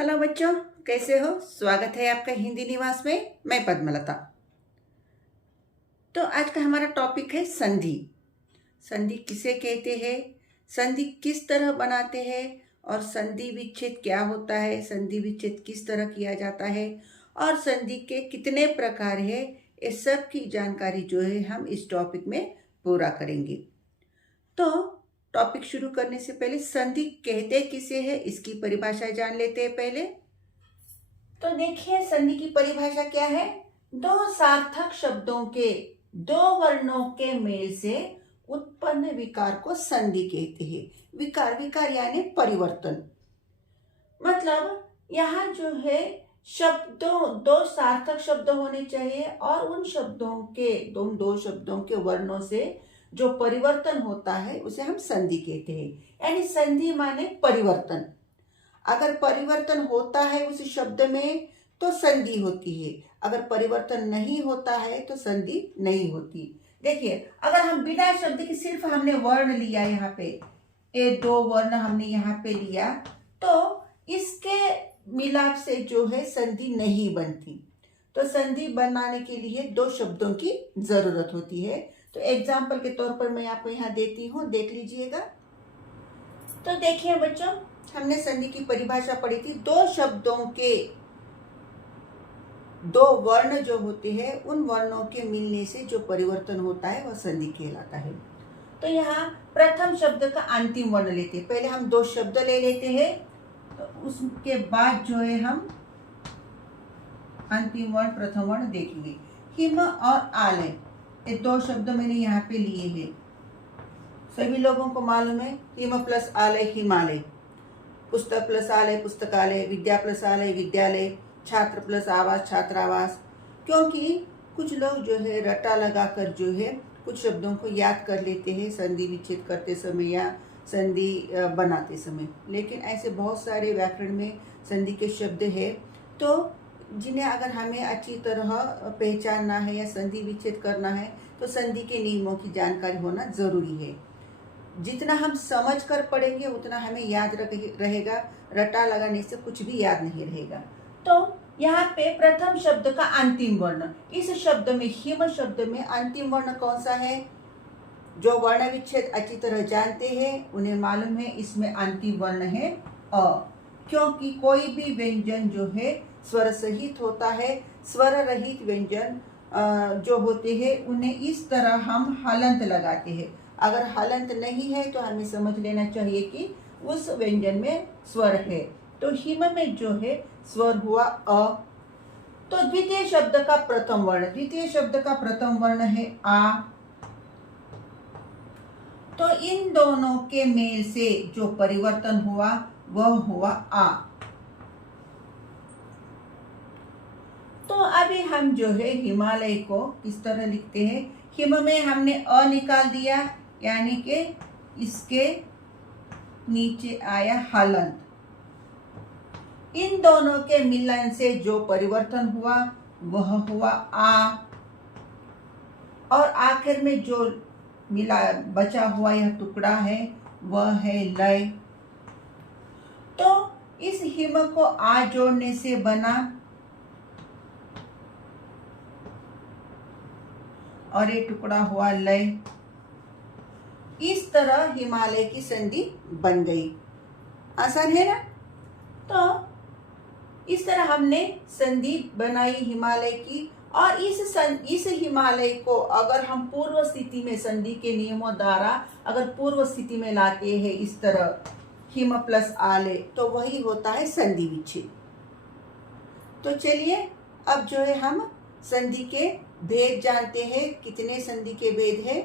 Hello बच्चों, कैसे हो? स्वागत है आपका हिंदी निवास में। मैं पद्मलता। तो आज का हमारा टॉपिक है संधि। संधि किसे कहते हैं, संधि किस तरह बनाते हैं और संधि विच्छेद क्या होता है, संधि विच्छेद किस तरह किया जाता है और संधि के कितने प्रकार है, ये सब की जानकारी जो है हम इस टॉपिक में पूरा करेंगे। तो टॉपिक शुरू करने से पहले संधि कहते किसे है, इसकी परिभाषा जान लेते हैं पहले। तो देखिए, संधि की परिभाषा क्या है? दो सार्थक शब्दों के दो वर्णों के मेल से उत्पन्न विकार को संधि कहते हैं। विकार यानी परिवर्तन। मतलब यहाँ जो है शब्दों, दो सार्थक शब्द होने चाहिए और उन शब्दों के दो शब्दों के वर्णों से जो परिवर्तन होता है उसे हम संधि कहते हैं। यानी संधि माने परिवर्तन। अगर परिवर्तन होता है उस शब्द में तो संधि होती है, अगर परिवर्तन नहीं होता है तो संधि नहीं होती। देखिए, अगर हम बिना शब्द के सिर्फ हमने वर्ण लिया, यहाँ पे ये दो वर्ण हमने यहाँ पे लिया, तो इसके मिलाप से जो है संधि नहीं बनती। तो संधि बनाने के लिए दो शब्दों की जरूरत होती है। तो एग्जाम्पल के तौर पर मैं आपको यहाँ देती हूँ, देख लीजिएगा। तो देखिए बच्चों, हमने संधि की परिभाषा पढ़ी थी। दो शब्दों के दो वर्ण जो होते हैं उन वर्णों के मिलने से जो परिवर्तन होता है वह संधि कहलाता है। तो यहाँ प्रथम शब्द का अंतिम वर्ण लेते हैं। पहले हम दो शब्द ले लेते हैं, तो उसके बाद जो है हम अंतिम वर्ण प्रथम वर्ण देखेंगे। हिम और आलय, ये दो शब्द मैंने यहाँ पे लिए हैं। सभी लोगों को मालूम है, हिम प्लस आलय हिमालय, पुस्तक प्लस आलय पुस्तकालय, विद्या प्लस आलय विद्यालय, छात्र प्लस आवास छात्रावास। क्योंकि कुछ लोग जो है रटा लगाकर जो है कुछ शब्दों को याद कर लेते हैं संधि विच्छेद करते समय या संधि बनाते समय, लेकिन ऐसे बहुत सारे व्याकरण में संधि के शब्द है तो जिन्हें अगर हमें अच्छी तरह पहचानना है या संधि विच्छेद करना है तो संधि के नियमों की जानकारी होना जरूरी है। जितना हम समझ कर पढ़ेंगे उतना हमें याद रहेगा, रटा लगाने से कुछ भी याद नहीं रहेगा। तो यहाँ पे प्रथम शब्द का अंतिम वर्ण, इस शब्द में हिम शब्द में अंतिम वर्ण कौन सा है? जो वर्ण विच्छेद अच्छी तरह जानते हैं उन्हें मालूम है इसमें अंतिम वर्ण है अ। क्योंकि कोई भी व्यंजन जो है स्वर सहित होता है, स्वर रहित व्यंजन जो होते हैं उन्हें इस तरह हम हलंत लगाते हैं। अगर हलंत नहीं है तो हमें समझ लेना चाहिए कि उस व्यंजन में स्वर है। तो हिम में जो है स्वर हुआ अ। तो द्वितीय शब्द का प्रथम वर्ण, द्वितीय शब्द का प्रथम वर्ण है आ। तो इन दोनों के मेल से जो परिवर्तन हुआ वह हुआ आ। तो अभी हम जो है हिमालय को किस तरह लिखते हैं? हिम में हमने अ निकाल दिया, यानी कि इसके नीचे आया हलंत। इन दोनों के मिलन से जो परिवर्तन हुआ वह हुआ आ। और आखिर में जो मिला बचा हुआ यह टुकड़ा है वह है लय। तो इस हिम को आ जोड़ने से बना और ये टुकड़ा हुआ लय। इस तरह हिमालय की संधि बन गई। आसान है ना? तो इस तरह हमने संधि बनाई हिमालय की। और इस हिमालय को अगर हम पूर्व स्थिति में संधि के नियमों द्वारा अगर पूर्व स्थिति में लाते हैं इस तरह हिम प्लस आलय, तो वही होता है संधि विच्छेद। तो चलिए अब जो है हम संधि के भेद जानते हैं। कितने संधि के भेद है?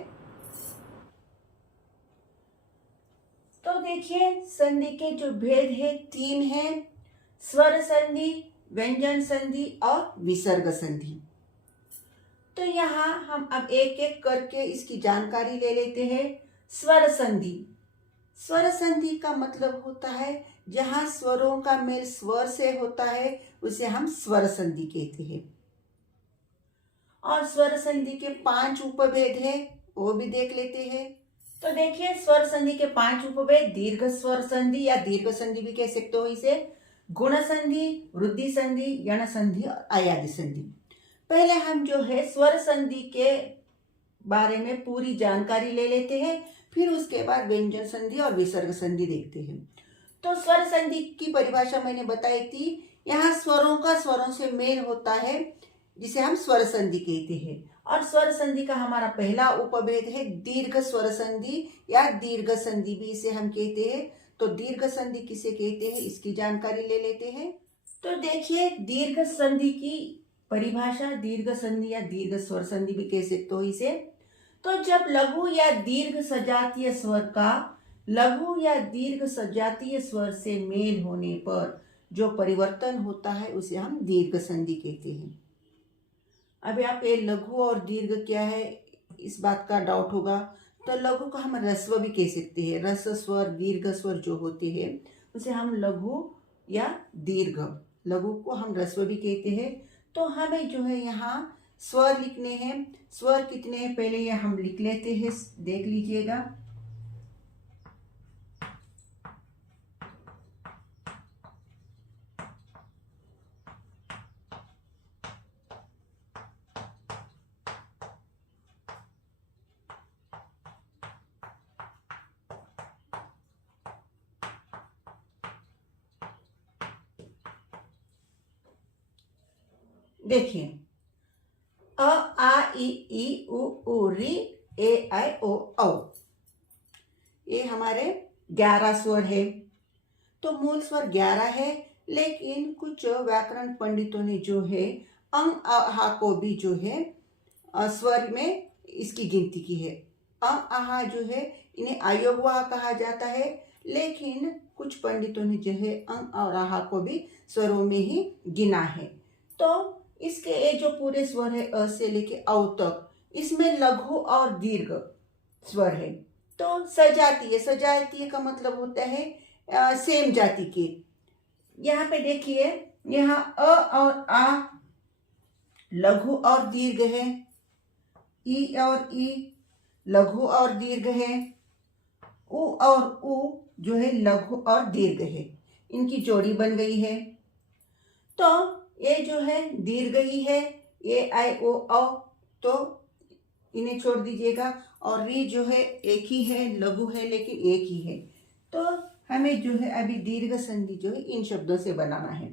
तो देखिए, संधि के जो भेद है तीन है, स्वर संधि, व्यंजन संधि और विसर्ग संधि। तो यहाँ हम अब एक एक करके इसकी जानकारी ले लेते हैं। स्वर संधि, स्वर संधि का मतलब होता है जहाँ स्वरों का मेल स्वर से होता है उसे हम स्वर संधि कहते हैं। और स्वर संधि के 5 उपभेद है, वो भी देख लेते हैं। तो देखिए, स्वर संधि के 5 उपभेद, दीर्घ स्वर संधि या दीर्घ संधि भी कह सकते हो इसे। गुण संधि, वृद्धि संधि, यण संधि और अयादि संधि। पहले हम जो है स्वर संधि के बारे में पूरी जानकारी ले लेते हैं, फिर उसके बाद व्यंजन संधि और विसर्ग संधि देखते हैं। तो स्वर संधि की परिभाषा मैंने बताई थी। यहाँ स्वरों का स्वरों से मेल होता है, जिसे हम स्वर संधि कहते हैं। और स्वर संधि का हमारा पहला उपभेद है दीर्घ स्वर संधि या दीर्घ संधि भी इसे हम कहते हैं। तो दीर्घ संधि किसे कहते हैं, इसकी जानकारी ले लेते हैं। तो देखिए, दीर्घ संधि की परिभाषा, दीर्घ संधि या दीर्घ स्वर संधि भी कह सकते हो इसे। तो जब लघु या दीर्घ सजातीय स्वर का लघु या दीर्घ सजातीय स्वर से मेल होने पर जो परिवर्तन होता है उसे हम दीर्घ संधि कहते हैं। अभी आप ये लघु और दीर्घ क्या है इस बात का डाउट होगा। तो लघु को हम ह्रस्व भी कह सकते हैं। रस स्वर, दीर्घ स्वर जो होते हैं उसे हम लघु या दीर्घ, लघु को हम ह्रस्व भी कहते हैं। तो हमें जो है यहाँ स्वर लिखने हैं। स्वर कितने हैं पहले ये हम लिख लेते हैं, देख लीजिएगा। देखिए, अ आ ई उ ऊ री ए आई ओ औ, ये हमारे 11 स्वर है। तो मूल स्वर 11 है, लेकिन कुछ व्याकरण पंडितों ने जो है अंग आहा को भी जो है स्वर में इसकी गिनती की है। अंग आहा जो है इन्हें अयोगवाह कहा जाता है, लेकिन कुछ पंडितों ने जो है अंग और आहा को भी स्वरों में ही गिना है। तो इसके ये जो पूरे स्वर है अ से लेके औ तक, इसमें लघु और दीर्घ स्वर है। तो सजातीय, सजातीय का मतलब होता है सेम जाति के। यहाँ पे देखिए, यहाँ अ और आ लघु और दीर्घ है, ई और ई लघु और दीर्घ है, उ और उ जो है लघु और दीर्घ है, इनकी जोड़ी बन गई है। तो ये जो है दीर्घ ही है, ए आई ओ औ, तो इन्हें छोड़ दीजिएगा। और री जो है एक ही है, लघु है लेकिन एक ही है। तो हमें जो है अभी दीर्घ संधि जो है इन शब्दों से बनाना है।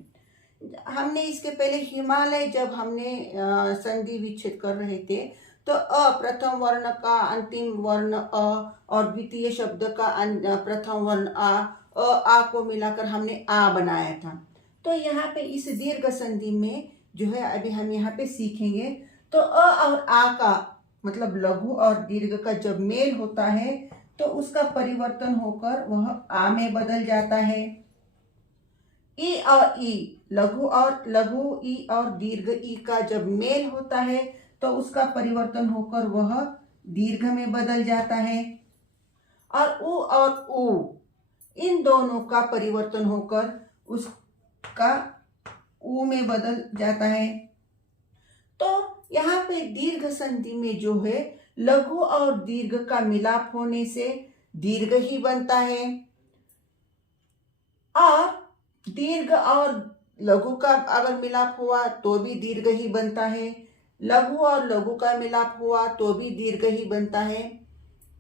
हमने इसके पहले हिमालय जब हमने संधि विच्छेद कर रहे थे, तो अ प्रथम वर्ण का अंतिम वर्ण अ और द्वितीय शब्द का प्रथम वर्ण आ को मिलाकर हमने आ बनाया था। तो यहाँ पे इस दीर्घ संधि में जो है अभी हम यहाँ पे सीखेंगे। तो अ और आ का मतलब लघु और दीर्घ का जब मेल होता है तो उसका परिवर्तन होकर वह आ में बदल जाता है। ई और ई लघु ई और दीर्घ ई का जब मेल होता है तो उसका परिवर्तन होकर वह दीर्घ में बदल जाता है। और उ इन दोनों का परिवर्तन होकर उसका उ में बदल जाता है। तो यहाँ पे दीर्घ संधि में जो है लघु और दीर्घ का मिलाप होने से दीर्घ ही बनता है, और दीर्घ और लघु का अगर मिलाप हुआ तो भी दीर्घ ही बनता है, लघु और लघु का मिलाप हुआ तो भी दीर्घ ही बनता है।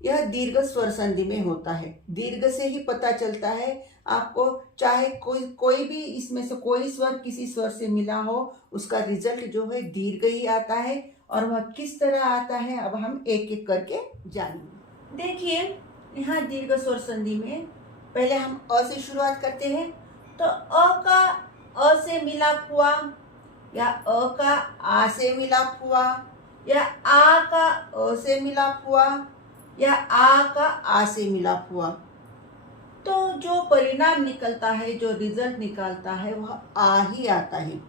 यह दीर्घ स्वर संधि में होता है। दीर्घ से ही पता चलता है आपको, चाहे कोई भी इसमें से कोई स्वर किसी स्वर से मिला हो, उसका रिजल्ट जो है दीर्घ ही आता है। और वह किस तरह आता है अब हम एक एक करके जानेंगे। देखिए, यहाँ दीर्घ स्वर संधि में पहले हम अ से शुरुआत करते हैं। तो अ का अ से मिलाप हुआ, या अ का आ से मिलाप हुआ, या आ का अ से मिलाप हुआ, या आ का आ से मिलाप हुआ, तो जो परिणाम निकलता है, जो रिजल्ट निकालता है वह आ ही आता है।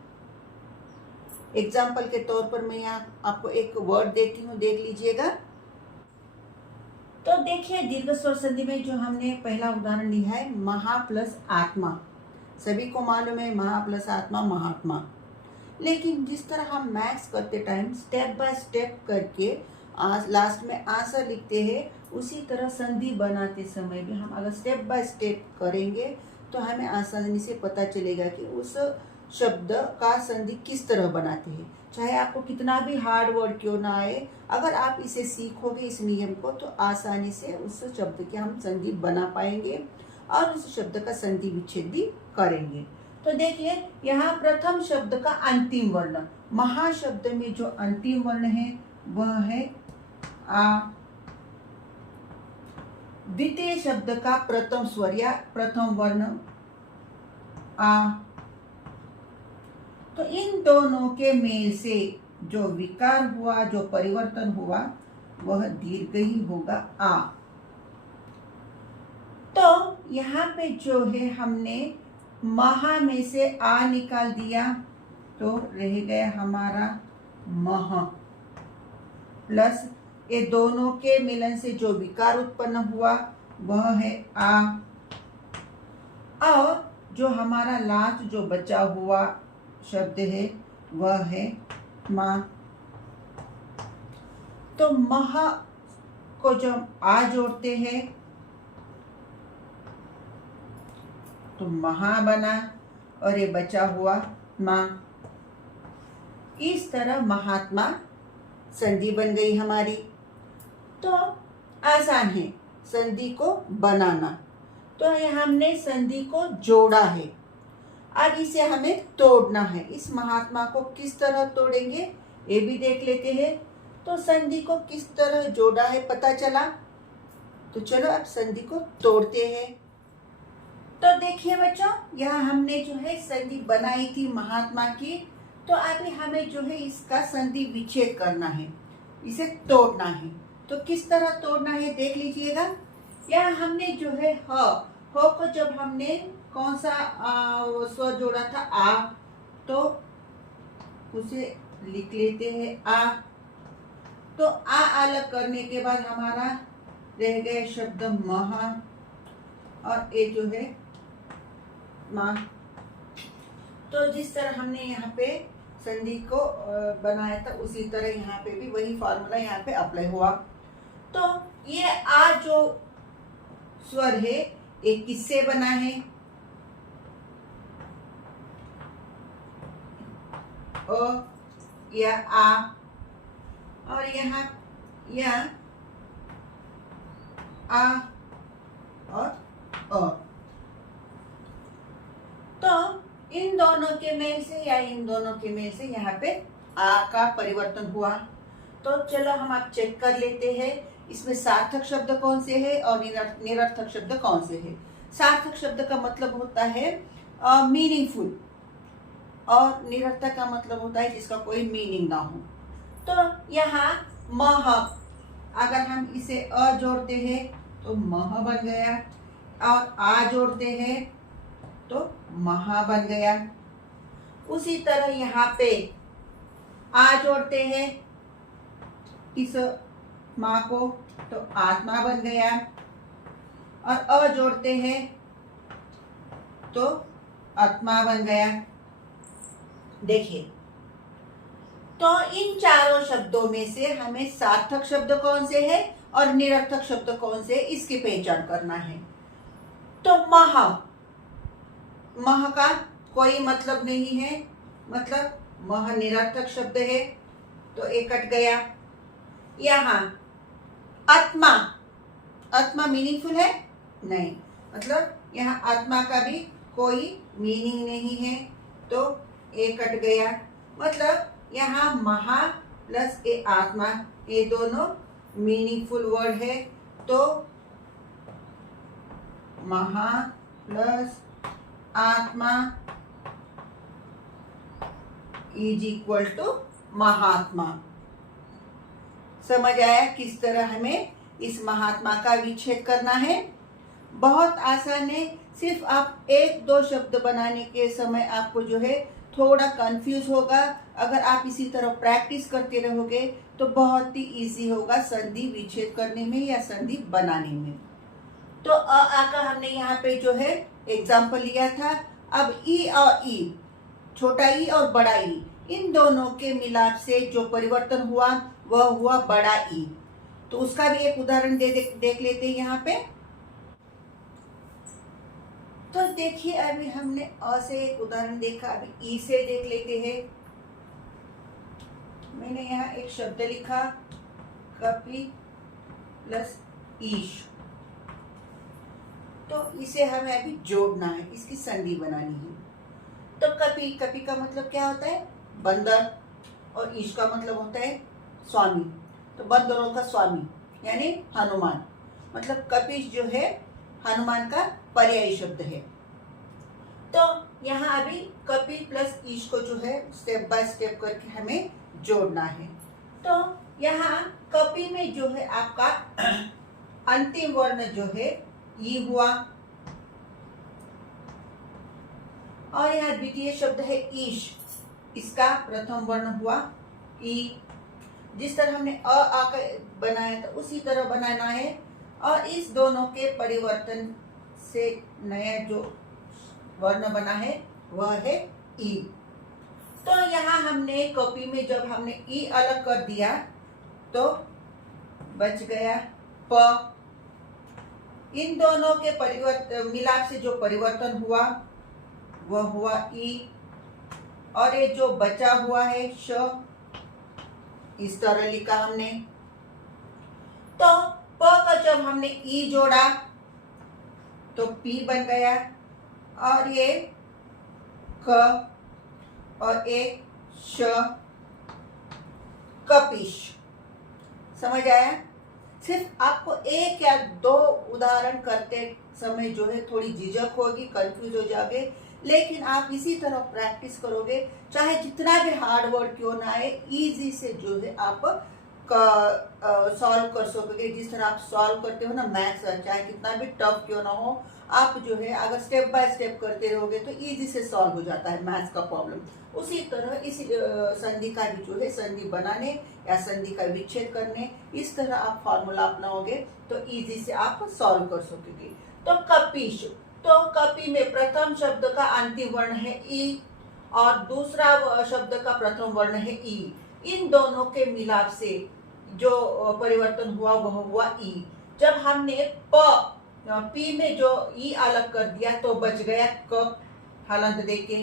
एग्जाम्पल के तौर पर मैं यहाँ आपको एक वर्ड देती हूँ, देख लीजिएगा। तो देखिए, दीर्घ स्वर संधि में जो हमने पहला उदाहरण लिया है महा प्लस आत्मा। सभी को मालूम है महा प्लस आत्मा महात्मा, लेकिन जिस तरह हम मैथ्स करते टाइम स्टेप बाय स्टेप करके लास्ट में आंसर लिखते हैं, उसी तरह संधि बनाते समय भी हम अगर स्टेप बाय स्टेप करेंगे तो हमें आसानी से पता चलेगा कि उस शब्द का संधि किस तरह बनाते हैं। चाहे आपको कितना भी हार्ड वर्ड क्यों ना आए, अगर आप इसे सीखोगे इस नियम को, तो आसानी से उस शब्द के हम संधि बना पाएंगे और उस शब्द का संधि विच्छेद भी करेंगे। तो देखिए, यहाँ प्रथम शब्द का अंतिम वर्ण, महाशब्द में जो अंतिम वर्ण है वह है आ। द्वितीय शब्द का प्रथम स्वर या प्रथम वर्ण आ। तो इन दोनों के मेल से जो विकार हुआ, जो परिवर्तन हुआ, वह दीर्घ ही होगा आ। तो यहाँ पे जो है हमने महा में से आ निकाल दिया, तो रह गया हमारा मह, प्लस ये दोनों के मिलन से जो विकार उत्पन्न हुआ वह है आ, और जो हमारा लास्ट जो बचा हुआ शब्द है वह है मां। तो मह को जब आ जोड़ते हैं तो महा बना और ये बचा हुआ मां। इस तरह महात्मा संधि बन गई हमारी। तो आसान है संधि को बनाना। तो हमने संधि को जोड़ा है, अब इसे हमें तोड़ना है। इस महात्मा को किस तरह तोड़ेंगे ये भी देख लेते हैं। तो संधि को किस तरह जोड़ा है पता चला, तो चलो अब संधि को तोड़ते हैं। तो देखिए बच्चों, यहाँ हमने जो है संधि बनाई थी महात्मा की, तो अभी हमें जो है इसका संधि विच्छेद करना है, इसे तोड़ना है। तो किस तरह तोड़ना है देख लीजिएगा। यहाँ हमने जो है ह को जब हमने कौन सा स्वर जोड़ा था आ, तो उसे लिख लेते हैं आ। तो आ अलग करने के बाद हमारा रह गए शब्द मह और ये जो है मां। तो जिस तरह हमने यहाँ पे संधि को बनाया था उसी तरह यहाँ पे भी वही फॉर्मूला यहाँ पे अप्लाई हुआ। तो ये आ जो स्वर है ये किससे बना है, ओ या आ, और यहाँ या आ और अ। तो इन दोनों के मेल से या इन दोनों के मेल से यहाँ पे आ का परिवर्तन हुआ। तो चलो हम आप चेक कर लेते हैं इसमें सार्थक शब्द कौन से है और निरर्थक शब्द कौन से है। सार्थक शब्द का मतलब होता है मीनिंगफुल, और निरर्थक का मतलब होता है जिसका कोई मीनिंग ना हो। तो यहाँ मह, अगर हम इसे अ जोड़ते हैं तो मह बन गया, और आ जोड़ते हैं तो महा बन गया। उसी तरह यहाँ पे आ जोड़ते हैं इस माँ को तो आत्मा बन गया, और अ जोड़ते हैं तो आत्मा बन गया। देखिए, तो इन चारों शब्दों में से हमें सार्थक शब्द कौन से है और निरर्थक शब्द कौन से, इसकी पहचान करना है। तो मह का कोई मतलब नहीं है, मतलब मह निरर्थक शब्द है, तो एक कट गया। यहाँ आत्मा, आत्मा मीनिंगफुल है नहीं, मतलब यहाँ आत्मा का भी कोई मीनिंग नहीं है, तो एक कट गया। मतलब यहाँ महा प्लस ए आत्मा, ये दोनों मीनिंगफुल वर्ड है, तो महा प्लस आत्मा इज इक्वल टू महात्मा। समझ आया किस तरह हमें इस महात्मा का विच्छेद करना है। बहुत आसान है, सिर्फ आप एक दो शब्द बनाने के समय आपको जो है थोड़ा कंफ्यूज होगा। अगर आप इसी तरह प्रैक्टिस करते रहोगे तो बहुत ही इजी होगा संधि विच्छेद करने में या संधि बनाने में। तो आ का हमने यहाँ पे जो है एग्जाम्पल लिया था। अब ई और ई, छोटा ई और बड़ा ई, इन दोनों के मिलाप से जो परिवर्तन हुआ वह हुआ बड़ा ई। तो उसका भी एक उदाहरण देख लेते हैं यहाँ पे। तो देखिए अभी हमने अ से एक उदाहरण देखा, अभी ई से देख लेते हैं। मैंने यहाँ एक शब्द लिखा कपि प्लस ईश, तो इसे हमें अभी जोड़ना है, इसकी संधि बनानी है। तो कपि, कपि का मतलब क्या होता है? बंदर, और ईश का मतलब होता है स्वामी। तो बंदरों का स्वामी यानी हनुमान, मतलब कपिश जो है हनुमान का पर्यायी शब्द है। तो यहाँ अभी कपि प्लस ईश को जो है स्टेप बाय स्टेप करके हमें जोड़ना है। तो यहाँ कपि में जो है आपका अंतिम वर्ण जो है ई हुआ, और यहाँ द्वितीय शब्द है ईश, इसका प्रथम वर्ण हुआ ई। जिस तरह हमने अ आकर बनाया था उसी तरह बनाना है, और इस दोनों के परिवर्तन से नया जो वर्ण बना है वह है ई। तो यहाँ हमने कॉपी में जब हमने ई अलग कर दिया तो बच गया प। इन दोनों के परिवर्तन मिलाप से जो परिवर्तन हुआ वह हुआ ई, और ये जो बचा हुआ है श, इस तरह लिखा हमने। तो प का जब हमने ई जोड़ा तो पी बन गया, और ये क और एक श, कपिश। समझ आया? सिर्फ आपको एक या दो उदाहरण करते समय जो है थोड़ी झिझक होगी, कंफ्यूज हो जाओगे, लेकिन आप इसी तरह प्रैक्टिस करोगे, चाहे जितना भी हार्ड वर्ड क्यों ना आए, इजी से जो है आप सॉल्व कर सकोगे। जिस तरह आप सॉल्व करते हो ना मैथ्स, चाहे कितना भी टफ क्यों ना हो, आप जो है अगर स्टेप बाय स्टेप करते रहोगे तो इजी से सॉल्व हो जाता है मैथ्स का प्रॉब्लम। उसी तरह इस संधि का भी जो है संधि बनाने या संधि का विच्छेद करने, इस तरह आप फॉर्मूला अपनाओगे तो इजी से आप सॉल्व कर सकोगे। तो कपिश, तो कपि में प्रथम शब्द का अंतिम वर्ण है ई, और दूसरा शब्द का प्रथम वर्ण है ई। इन दोनों के मिलाप से जो परिवर्तन हुआ वह हुआ ई। जब हमने पी में जो ई अलग कर दिया तो बच गया क हलंत देके,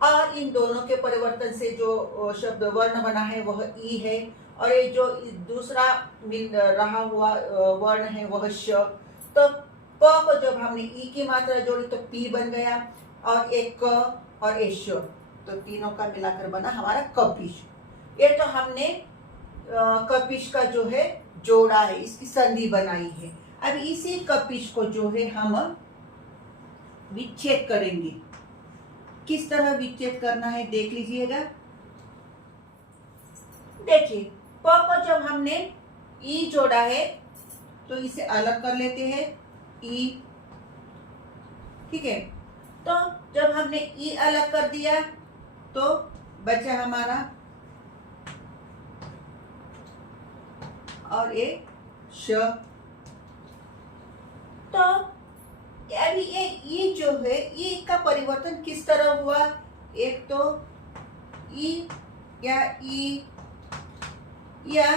और इन दोनों के परिवर्तन से जो शब्द वर्ण बना है वह ई है, और ये जो दूसरा मिल रहा हुआ वर्ण है वह श। तो प को जब हमने ई की मात्रा जोड़ी तो पी बन गया, और एक क और एक श, तो तीनों का मिलाकर बना हमारा कपिश। ये तो हमने कपिश का जो है जोड़ा है, इसकी संधि बनाई है। अब इसी कपिश को जो है हम विच्छेद करेंगे। किस तरह विच्छेद करना है देख लीजिएगा। देखिए प को जब हमने ई जोड़ा है तो इसे अलग कर लेते हैं ई, ठीक है। तो जब हमने ई अलग कर दिया तो बचा हमारा और एक श। तो अभी ये जो है ई का परिवर्तन किस तरह हुआ, एक तो ई या ई या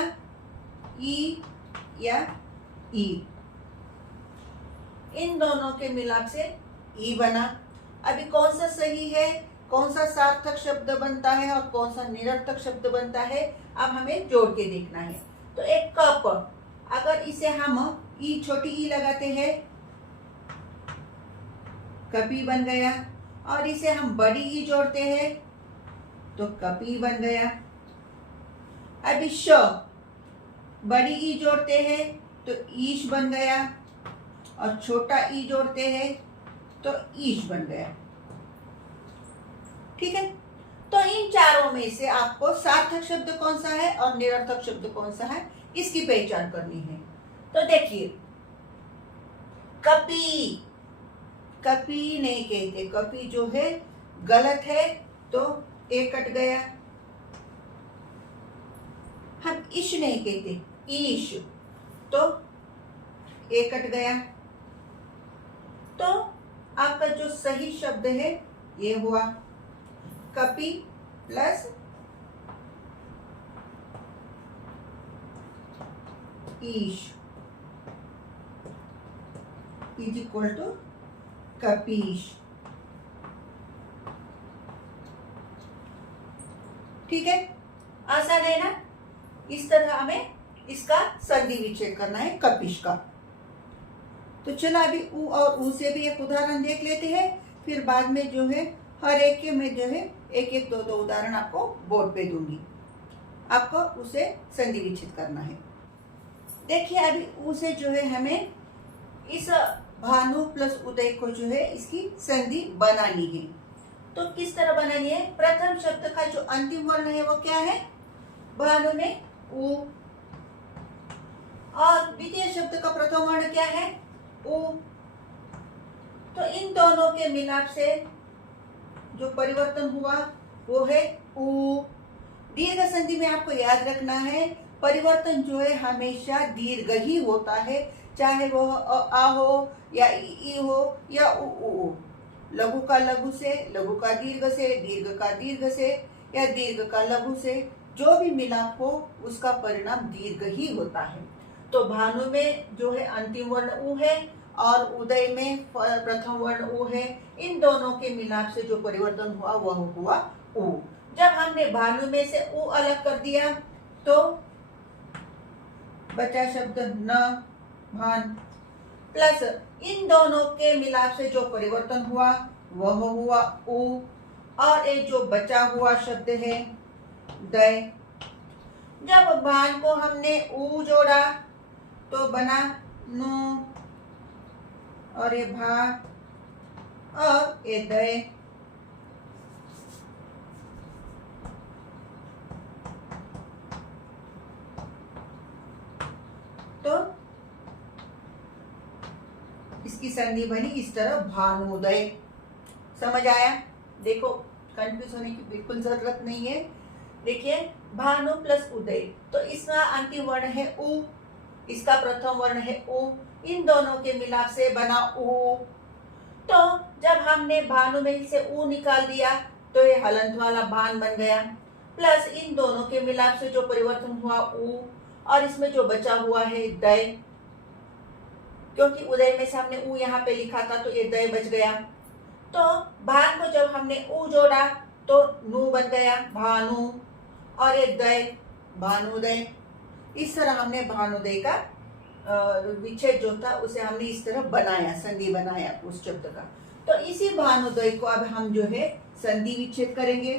ई या ई, इन दोनों के मिलाप से ई बना। अभी कौन सा सही है, कौन सा सार्थक शब्द बनता है और कौन सा निरर्थक शब्द बनता है, अब हमें जोड़ के देखना है। तो एक कप, अगर इसे हम ई छोटी ई लगाते हैं कपी बन गया, और इसे हम बड़ी ई जोड़ते हैं तो कपी बन गया। अभी श, बड़ी ई जोड़ते हैं तो ईश बन गया, और छोटा ई जोड़ते हैं तो ईश बन गया, ठीक है। तो इन चारों में से आपको सार्थक शब्द कौन सा है और निरर्थक शब्द कौन सा है, इसकी पहचान करनी है। तो देखिए कपी, कपी नहीं कहते, कपी जो है गलत है तो ए कट गया। हम इश नहीं कहते, ईश, तो ए कट गया। तो आपका जो सही शब्द है ये हुआ कपि प्लस ईश इज इक्वल टू कपीश। ठीक है, आसान है ना। इस तरह हमें इसका संधि विच्छेद करना है कपीश का। तो चलो अभी उ और ऊ से भी एक उदाहरण देख लेते हैं, फिर बाद में जो है हर एक के मैं जो है एक एक दो दो उदाहरण आपको बोर्ड पे दूंगी। आपको उसे संधि विच्छेद करना है। देखिए अभी ऊ से जो है हमें इस भानु प्लस उदय को जो है इसकी संधि बनानी है। तो किस तरह बनानी है? प्रथम शब्द का जो अंतिम वर्ण है वो क्या है? भानु में ऊ, और द्वितीय शब्द का प्रथम वर्ण क्या है? ऊ। तो इन दोनों के मिलाप से जो परिवर्तन हुआ वो है ऊ। दीर्घ संधि में आपको याद रखना है परिवर्तन जो है हमेशा दीर्घ ही होता है, चाहे वो आ हो या ई हो या उ। लघु का लघु से, लघु का दीर्घ से, दीर्घ का दीर्घ से या दीर्घ का लघु से जो भी मिलाप हो उसका परिणाम दीर्घ ही होता है। तो भानु में जो है अंतिम वर्ण उ है और उदय में प्रथम वर्ण उ है। इन दोनों के मिलाप से जो परिवर्तन हुआ वह हुआ उ। जब हमने भानु में से उ अलग कर दिया तो बचा शब्द न, भान, प्लस इन दोनों के मिलाप से जो परिवर्तन हुआ वह हुआ उ, और एक जो बचा हुआ शब्द है दय। जब भान को हमने उ जोड़ा तो बना नु, और ये भा और ये दय। तो इसकी संधि बनी इस तरह भानुदय। समझ आया? देखो कंफ्यूज होने की बिल्कुल जरूरत नहीं है। देखिए भानु प्लस उदय, तो इसका अंतिम वर्ण है उ, इसका प्रथम वर्ण है उ, इन दोनों के मिलाप से बना उ। तो जब हमने भानु में से उ निकाल दिया तो ये हलंत वाला भान बन गया, प्लस इन दोनों के मिलाप से जो परिवर्तन हुआ उ, और इसमें जो बचा हुआ है दय, क्योंकि उदय में से हमने उ यहाँ पे लिखा था तो ये दय बच गया। तो भान को जब हमने उ जोड़ा तो नु बन गया भानु, और ये दय भानुदय। इस तरह हमने भानुदय का विच्छेद जो था उसे हमने इस तरह बनाया, संधि बनाया उस शब्द का। तो इसी भानुदय को अब हम जो है संधि विच्छेद करेंगे।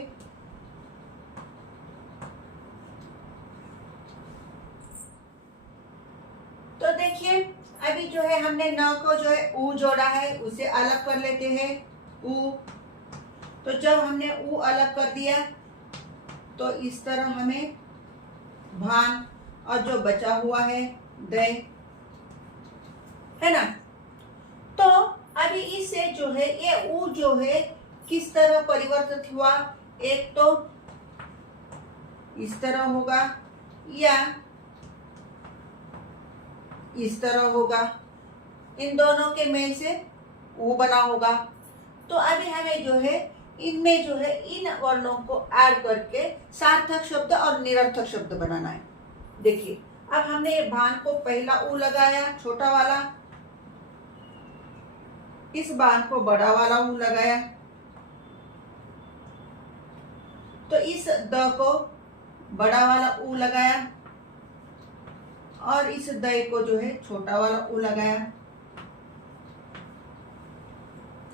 तो देखिए अभी जो है हमने न को जो है उ जोड़ा है उसे अलग कर लेते हैं उ। तो जब हमने उ अलग कर दिया तो इस तरह हमें भान और जो बचा हुआ है दय, है ना। तो अभी इससे जो है ये उ जो है किस तरह परिवर्तित हुआ? एक तो इस तरह होगा या इस तरह होगा, इन दोनों के मेल से उ बना होगा। तो अभी हमें जो है इनमें जो है इन वर्णों को ऐड करके सार्थक शब्द और निरर्थक शब्द बनाना है। देखिए अब हमने ये भान को पहला उ लगाया छोटा वाला, इस बान को बड़ा वाला उ लगाया, तो इस द को बड़ा वाला उ लगाया और इस दय को जो है छोटा वाला उ लगाया।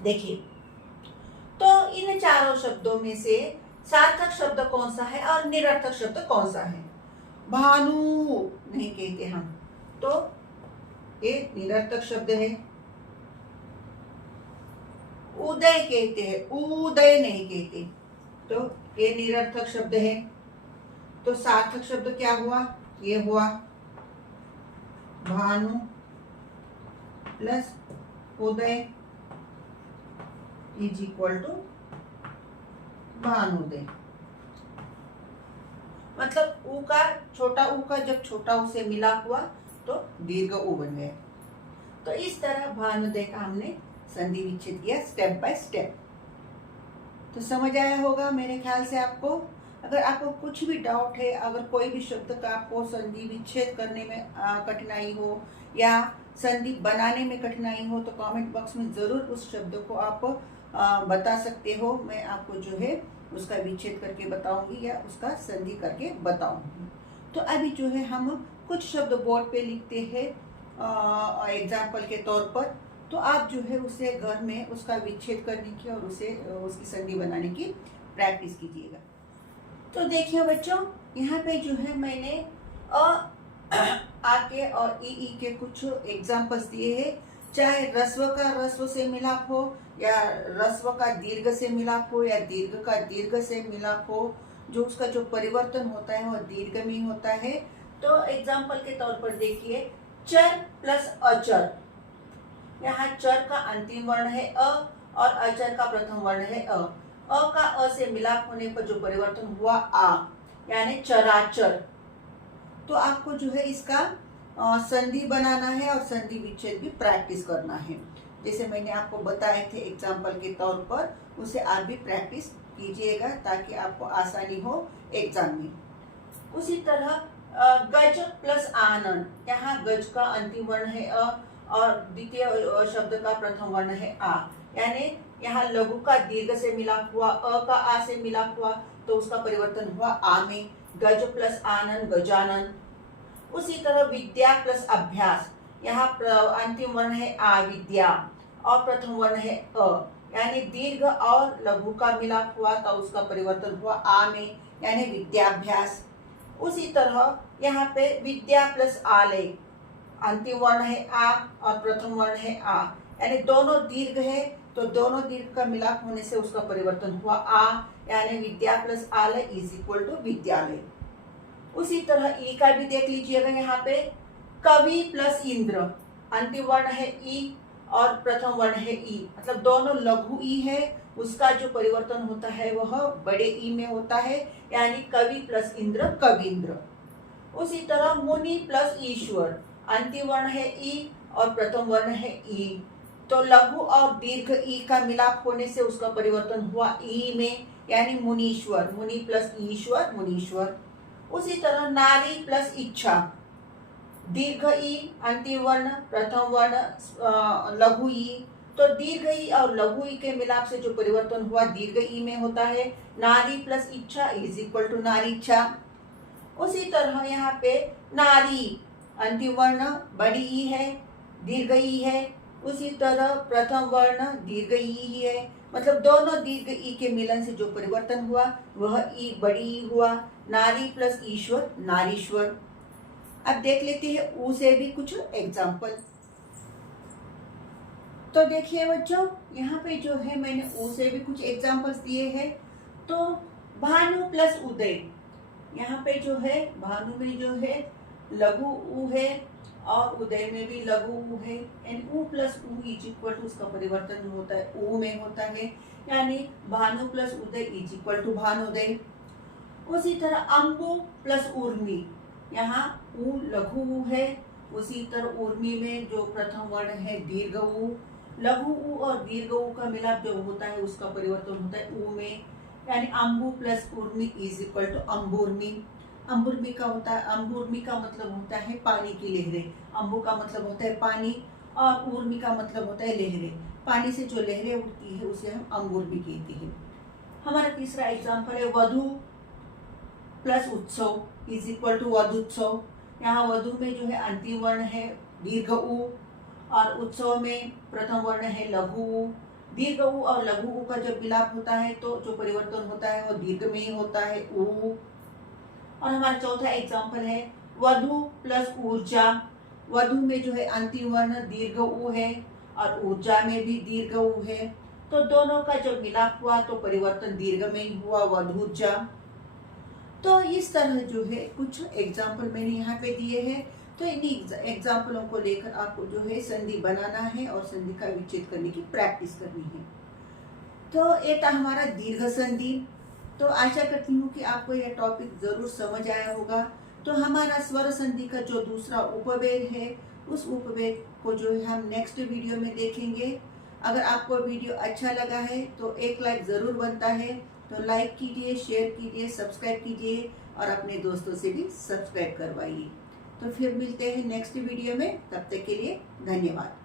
देखिए तो इन चारों शब्दों में से सार्थक शब्द कौन सा है और निरर्थक शब्द कौन सा है? भानु नहीं कहते हम, तो ये निरर्थक शब्द है। उदय कहते हैं, उदय नहीं कहते, तो ये निरर्थक शब्द है। तो सार्थक शब्द क्या हुआ? ये हुआ भानु प्लस उदय इज इक्वल टू भानुदय। मतलब उ का छोटा उ का जब छोटा उ से मिलाप हुआ तो दीर्घ उ बन गया। तो इस तरह भानुदय का हमने संधि विच्छेद किया स्टेप बाय स्टेप। तो समझ आया होगा मेरे ख्याल से आपको। अगर आपको कुछ भी डाउट है, अगर कोई भी शब्द का आपको संधि विच्छेद करने में कठिनाई हो या संधि बनाने में कठिनाई हो तो कमेंट बॉक्स में ज़रूर उस शब्द को आप बता सकते हो। मैं आपको जो है उसका विच्छेद करके बताऊंगी या उसका संधि करके बताऊंगी। तो अभी जो है हम कुछ शब्द बोर्ड पे लिखते हैं एग्जाम्पल के तौर पर। तो आप जो है उसे घर में उसका विच्छेद करने की और उसे उसकी संधि बनाने की प्रैक्टिस कीजिएगा। तो देखिए बच्चों, यहाँ पे जो है मैंने आ के और ई के कुछ एग्जाम्पल्स दिए हैं। चाहे रस्व का रस्व से मिलाप हो या रस्व का दीर्घ से मिलाप हो या दीर्घ का दीर्घ से मिलाप हो, जो उसका जो परिवर्तन होता है वो दीर्घ में होता है। तो एग्जाम्पल के तौर पर देखिए, चर प्लस अचर। यहाँ चर का अंतिम वर्ण है अ और अचर का प्रथम वर्ण है अ। अ का अ से मिलाप होने पर जो परिवर्तन हुआ आ, यानी चराचर। तो आपको जो है इसका संधि बनाना है और संधि विच्छेद भी प्रैक्टिस करना है। जैसे मैंने आपको बताए थे एग्जाम्पल के तौर पर, उसे आप भी प्रैक्टिस कीजिएगा ताकि आपको आसानी हो एग्जाम में। उसी तरह गज प्लस आनन। यहाँ गज का अंतिम वर्ण है अ और द्वितीय शब्द का प्रथम वर्ण है आ, यानी यहाँ लघु का दीर्घ से मिलाप हुआ, अ का आ से मिलाप हुआ तो उसका परिवर्तन हुआ आ में। गज प्लस आनन गजानन। उसी तरह विद्या प्लस अभ्यास। यहाँ अंतिम वर्ण है आ विद्या और प्रथम वर्ण है अ, यानी दीर्घ और लघु का मिलाप हुआ तो उसका परिवर्तन हुआ आ में, यानी विद्याभ्यास। उसी तरह यहाँ पे विद्या प्लस आलय। अंतिम वर्ण है आ और प्रथम वर्ण है आ, यानी दोनों दीर्घ है तो दोनों दीर्घ का मिलाप होने से उसका परिवर्तन हुआ आ, यानी विद्या प्लस आलय इज इक्वल टू विद्यालय। उसी तरह ई का भी देख लीजिएगा, यहाँ पे कवि प्लस इंद्र। अंतिम वर्ण है ई और प्रथम वर्ण है ई, मतलब दोनों लघु ई है, उसका जो परिवर्तन होता है वह बड़े ई में होता है, यानी कवि प्लस इंद्र कविंद्र। उसी तरह मुनि प्लस ईश्वर। अंतिम वर्ण है ई और प्रथम वर्ण है ई, तो लघु और दीर्घ ई का मिलाप होने से उसका परिवर्तन हुआ ई में, यानी मुनीश्वर। मुनि प्लस ईश्वर मुनीश्वर। उसी तरह नारी प्लस इच्छा। दीर्घ ई अंतिम वर्ण प्रथम वर्ण लघु ई, तो दीर्घ ई और लघु ई के मिलाप से जो परिवर्तन हुआ दीर्घ ई में होता है। नारी प्लस इच्छा इज इक्वल टू नारीच्छा। उसी तरह यहाँ पे नारी अंतिम वर्ण बड़ी ई है, दीर्घ ई है। उसी तरह प्रथम वर्ण दीर्घ ई ही है, मतलब दोनों दीर्घ ई के मिलन से जो परिवर्तन हुआ वह ई बड़ी ई हुआ। नारी प्लस ईश्वर नारीश्वर। अब देख लेते हैं ऊ से भी कुछ एग्जाम्पल। तो देखिए बच्चों, यहाँ पे जो है मैंने ऊ से भी कुछ एग्जाम्पल्स दिए हैं। तो भानु प्लस उदय। यहाँ पे जो है भानु में जो है लघु ऊ है और उदय में भी लघु ऊ है, एंड ऊ प्लस ऊ इज इक्वल टू उसका परिवर्तन होता है ऊ में होता है, यानी भानु प्लस उदय इज इक्वल टू भानुदय। उसी तरह अम्बु प्लस उर्मी। यहाँ ऊ लघु ऊ है, उसी तरह उर्मी में जो प्रथम वर्ण है दीर्घ ऊ। लघु ऊ और दीर्घ ऊ का मिलाप जो होता है उसका परिवर्तन होता है ऊ में, यानी अम्बु प्लस उर्मी इज इक्वल टू अम्बुर्मी। अम्बुर्मी का होता है, अम्बुर्मी का मतलब होता है पानी की लहरें। अम्बु का मतलब होता है पानी और उर्मी का मतलब होता है लहरें। पानी से जो लहरें उठती है उसे हम अम्बुर्मी कहते हैं। हमारा तीसरा एग्जाम्पल है वधु प्लस उत्सव इज इक्वल टू वधुत्सव। यहाँ वधु में जो है अंतिम वर्ण है दीर्घ ऊ और उत्सव में प्रथम वर्ण है लघु ऊ। दीर्घ ऊ और लघु ऊ का जब मिलाप होता है तो जो परिवर्तन होता है वो दीर्घ में ही होता है ऊ। और हमारा चौथा एग्जाम्पल है वधु प्लस ऊर्जा। वधु में जो है अंतिम वर्ण दीर्घ ऊ है और ऊर्जा में भी दीर्घ ऊ है, तो दोनों का जब मिलाप हुआ तो परिवर्तन दीर्घ में ही हुआ वधूर्जा। तो इस तरह जो है कुछ एग्जाम्पल मैंने यहाँ पे दिए हैं। तो इन्हीं एग्जाम्पलों को लेकर आपको जो है संधि बनाना है और संधि का विच्छेद करने की प्रैक्टिस करनी है। तो ये था हमारा दीर्घ संधि। तो आशा करती हूँ कि आपको यह टॉपिक जरूर समझ आया होगा। तो हमारा स्वर संधि का जो दूसरा उपभेद है उस उपभेद को जो है हम नेक्स्ट वीडियो में देखेंगे। अगर आपको वीडियो अच्छा लगा है तो एक लाइक ज़रूर बनता है, तो लाइक कीजिए, शेयर कीजिए, सब्सक्राइब कीजिए और अपने दोस्तों से भी सब्सक्राइब करवाइए। तो फिर मिलते हैं नेक्स्ट वीडियो में, तब तक के लिए धन्यवाद।